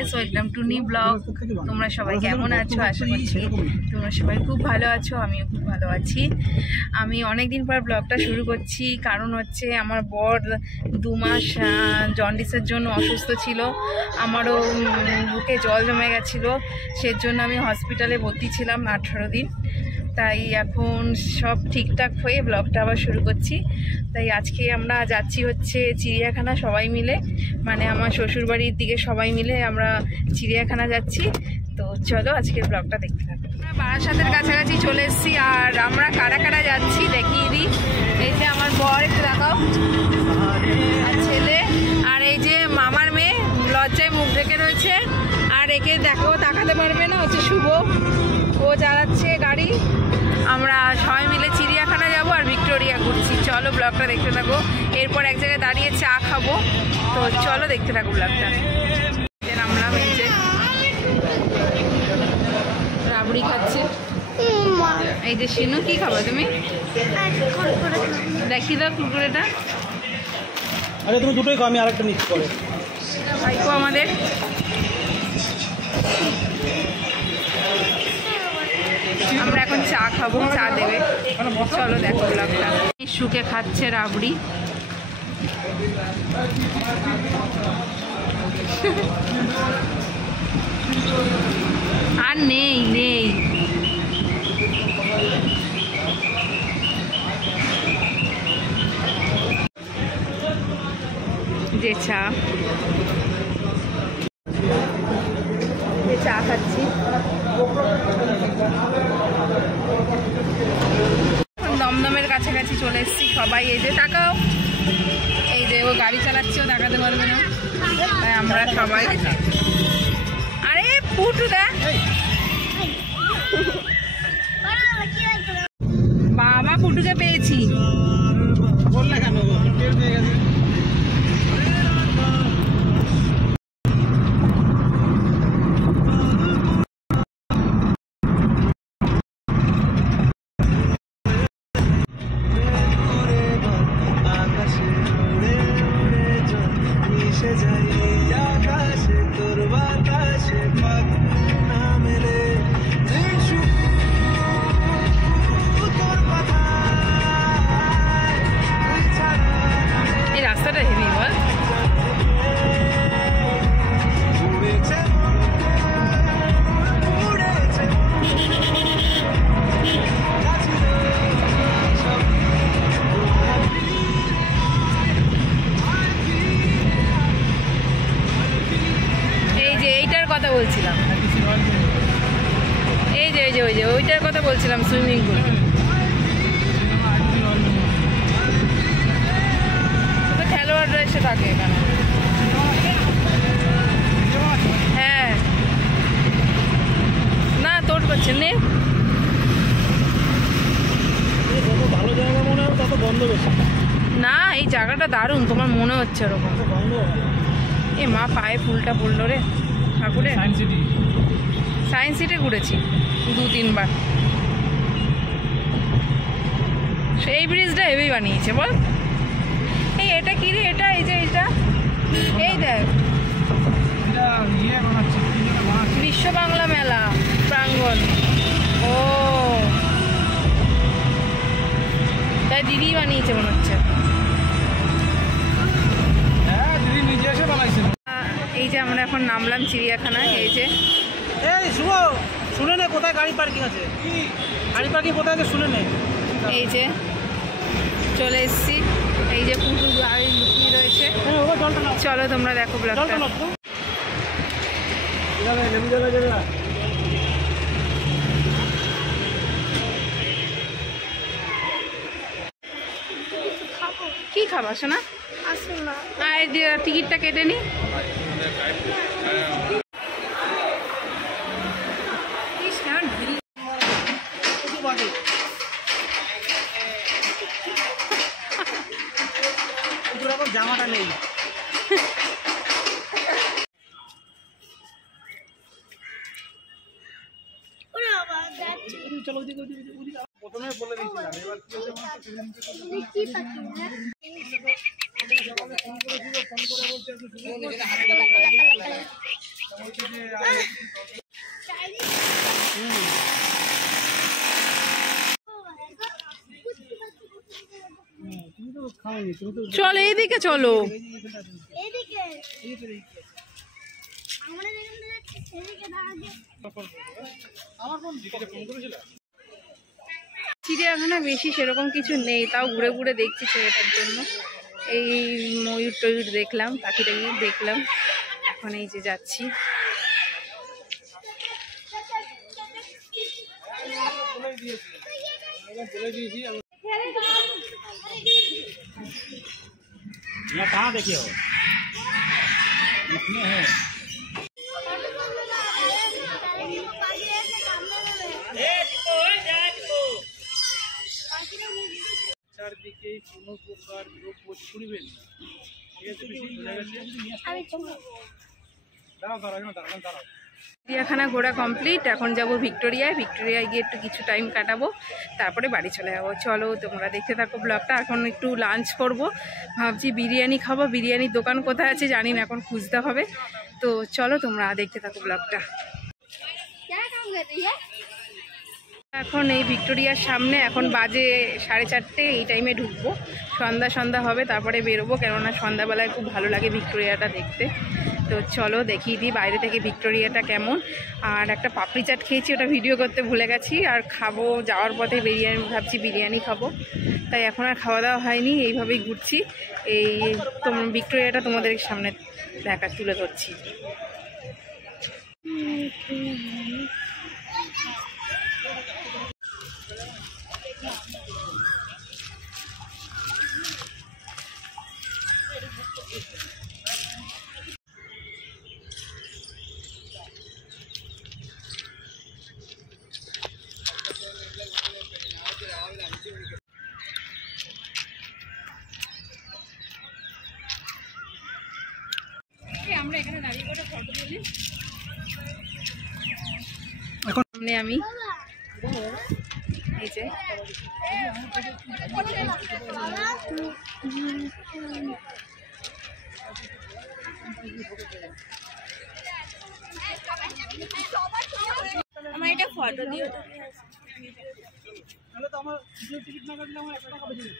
Guys, welcome to new blog. তোমরা সবাই কেমন আছো? আশা করছি তোমরা সবাই খুব ভালো আছো, আমিও খুব ভালো আছি। আমি অনেক দিন পর ব্লগটা শুরু করছি, কারণ হচ্ছে আমার বর 2 মাস জন্ডিসের জন্য অসুস্থ ছিল। আমারও বুকে জল জমে গেছিলো, সেজন্য আমি হসপিটালে ভর্তি ছিলাম 18 দিন। তাই এখন সব ঠিকঠাক হয়ে ব্লগটা আবার শুরু করছি। তাই আজকে আমরা যাচ্ছি হচ্ছে চিড়িয়াখানা, সবাই মিলে, মানে আমার শ্বশুরবাড়ির দিকে সবাই মিলে আমরা চিড়িয়াখানা যাচ্ছি। তো চলো আজকের ব্লগটা দেখতে থাকো। আমরা বারাসাতের কাছাকাছি চলে এসেছি, আর আমরা কারা কারা যাচ্ছি দেখিয়ে দিই। এই যে আমার বর, একটু দেখাও, আর ছেলে, আর এই যে মামার মেয়ে লজ্জায় মুখ ঢেকে রয়েছে, আর একে দেখো তাকাতে পারবে না, হচ্ছে শুভ, ও চালাচ্ছে গাড়ি। আমরা সবাই মিলে চিড়িয়াখানা যাব আর ভিক্টোরিয়া ঘুরছি। চলো ব্লগটা দেখতে থাকো, এরপর এক জায়গায় দাঁড়িয়ে চা খাবো। তো চলো দেখতে থাকো ব্লগটা। নামলাম, এই যে রাবড়ি খাচ্ছে, এই যে শিনু, কি খাবো তুমি? দেখি দাও কুরকুরেটা। আরে তুমি দুটোই খাও, আমি আরেকটা নিচ্ছি পরে। ভাইকো আমাদের আমরা এখন চা খাবো, চা দেবে। চলো দেখো ব্লগটা। শুকে খাচ্ছে রাবড়ি। আর নেই নেই যে চা খাচ্ছি। দমদমের কাছাকাছি চলে এসেছি সবাই। এই যে তাকাও, এই যে ও গাড়ি চালাচ্ছেও দেখাতে পারবে না, তাই আমরা সবাই। আরে পুটু দেখ, বাবা পুটুকে পেয়েছি। এই রাস্তাটা হেভি বল। কথা বলছিলাম, এই যে ওই যে ওইটার কথা বলছিলাম, সুইমিং পুল। তো খেলোয়াড়রা এসে থাকে এখানে। হ্যাঁ, না তোর করছেন নে। ভালো জায়গা মনে হয়, তত বন্ধ বেশি না, এই জায়গাটা দারুণ, তোমার মনে হচ্ছে ওরকম। এ মা, পায়ে ফুলটা পড়লো রে ঠাকুরে। সায়েন্স সিটি ঘুরেছি 2-3 বার। সেই ব্রিজটা হেভি বানিয়েছে বল। এই এটা কি রে? এটা এই যে এইটা, এই দেখ, বিশ্ব বাংলা মেলা প্রাঙ্গণ। ও তাই দিদি বানিয়েছে মনে হচ্ছে। এই যে আমরা এখন নামলাম চিড়িয়াখানায়। এই যে এই শুভ, শুনে নে কোথায় গাড়ি পার্কিং আছে, গাড়ি পার্কিং কোথায় আছে শুনে নে। এই যে চলে এসছি, এই যে পুরো গাড়ি লুকিয়ে রয়েছে। চলো তোমরা দেখো ব্লগটা। কি খাবা শোনা? টিকিটটা কেটে নি। জামাটা নেই। চলো প্রথমে বলে দিয়েছিলাম, এবার কি হয়েছে? চল এইদিকে চলো। চিড়িয়াখানা বেশি সেরকম কিছু নেই, তাও ঘুরে ঘুরে দেখছি ছেলেটার জন্য। এই ময়ূর টয়ূর দেখলাম, পাখি টাখি দেখলাম, এখন এই যে যাচ্ছি। कहाँ देखे हो? इसमें है। চারদিকে কোনো প্রকার রোগ ছড়িবে না। চিড়িয়াখানা ঘোরা কমপ্লিট, এখন যাব ভিক্টোরিয়ায়। ভিক্টোরিয়ায় গিয়ে একটু কিছু টাইম কাটাবো, তারপরে বাড়ি চলে যাবো। চলো তোমরা দেখতে থাকো ব্লগটা। এখন একটু লাঞ্চ করব, ভাবছি বিরিয়ানি খাবো। বিরিয়ানির দোকান কোথায় আছে জানি না, এখন খুঁজতে হবে। তো চলো তোমরা দেখতে থাকো ব্লগটা। এখন এই ভিক্টোরিয়ার সামনে, এখন বাজে 4:30, এই টাইমে ঢুকবো। সন্ধ্যা সন্ধ্যা হবে তারপরে বেরোবো, কেননা সন্ধ্যাবেলায় খুব ভালো লাগে ভিক্টোরিয়াটা দেখতে। তো চলো দেখিয়ে দিই বাইরে থেকে ভিক্টোরিয়াটা কেমন। আর একটা পাপড়ি চাট খেয়েছি, ওটা ভিডিও করতে ভুলে গেছি। আর খাবো যাওয়ার পথে বিরিয়ানি, ভাবছি বিরিয়ানি খাবো, তাই এখন আর খাওয়া দাওয়া হয়নি, এইভাবেই ঘুরছি। এই ভিক্টোরিয়াটা তোমাদের সামনে তুলে ধরছি। আমরা এখানে দাঁড়িয়ে করে ফটো তুলি। এখন আমি এই যে আমার এটা ফটো দিও। তাহলে তো আমার টিকিট না কাটলে আমার 1 টাকা বেশি যেত।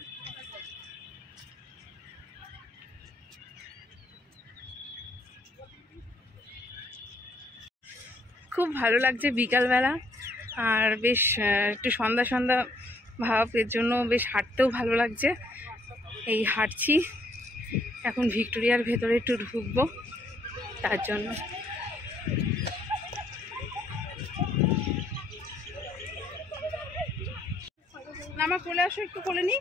খুব ভালো লাগছে বিকালবেলা, আর বেশ একটু সন্ধ্যা সন্ধ্যা ভাব, এর জন্য বেশ হাঁটতেও ভালো লাগছে। এই হাঁটছি, এখন ভিক্টোরিয়ার ভেতরে একটু ঢুকবো, তার জন্য। নামা কোলে আসো, একটু কোলে নি।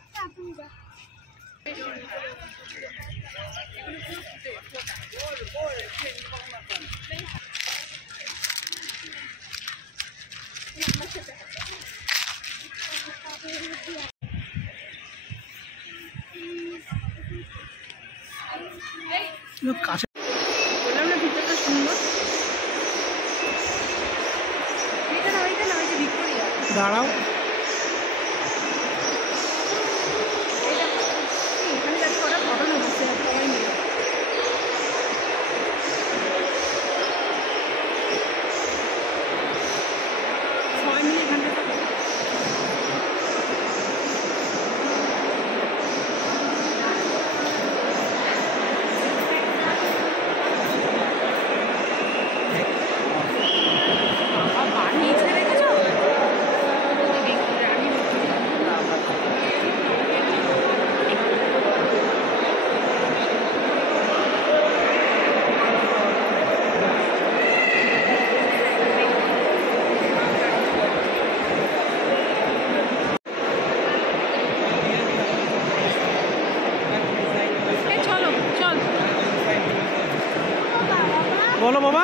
বললাম না ভিতরটা সুন্দর। এটা না, ওইটা না, ওই যে ভিক্টোরিয়া। দাঁড়াও, এখানে যাচ্ছে, ওরা ফটো না বসে সবাই মিলে। সবাই মিলে এখানটা বলো বাবা।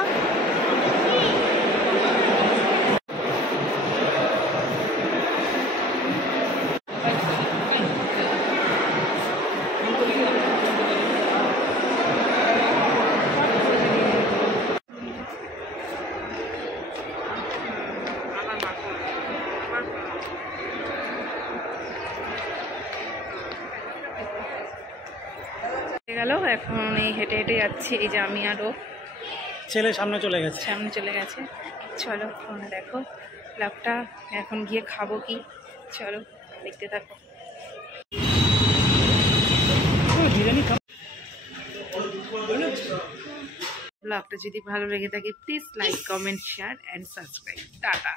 গেল, এখন এই হেঁটে হেঁটে যাচ্ছি, এই যে আমি আরও। ছেলে সামনে চলে গেছে। সামনে চলে গেছে। চলো তোমরা দেখো ব্লগটা, এখন গিয়ে খাবো কি, চলো দেখতে থাকো। বিরিয়ানি ব্লগটা যদি ভালো লেগে থাকে please like, comment, share and subscribe. Tata.